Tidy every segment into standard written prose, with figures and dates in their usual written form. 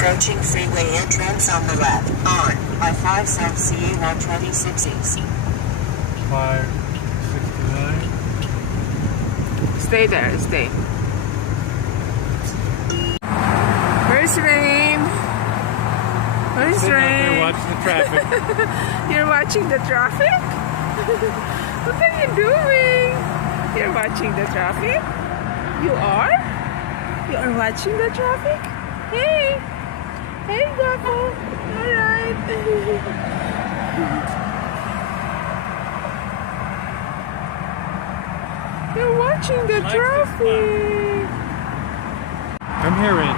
Approaching freeway entrance on the left. On I-5 South CA 126 East. 569. Stay there, stay. Where's Rain? Where's Sitting out Rain? there watching the traffic. You're watching the traffic? What are you doing? You're watching the traffic? You are? You are watching the traffic? Hey! Hey, Gako! Alright. You're watching the Likes this traffic. Come here, Rain.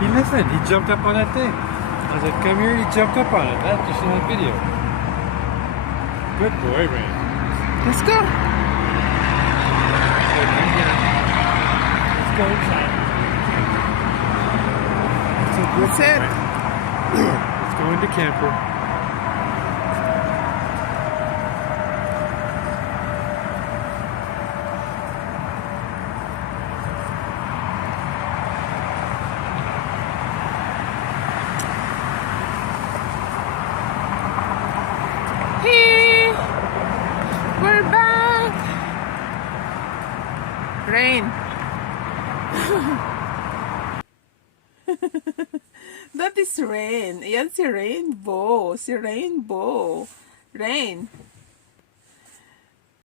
He listened. He jumped up on that thing. I said, come here. He jumped up on it. That's just on that video. Good boy, Rain. Let's go. Let's go inside. That's a good That's it. boy. Let's go into camper. Hey, we're back. Rain. That is Rain. Yan si Rainbow. Si Rainbow. Rain.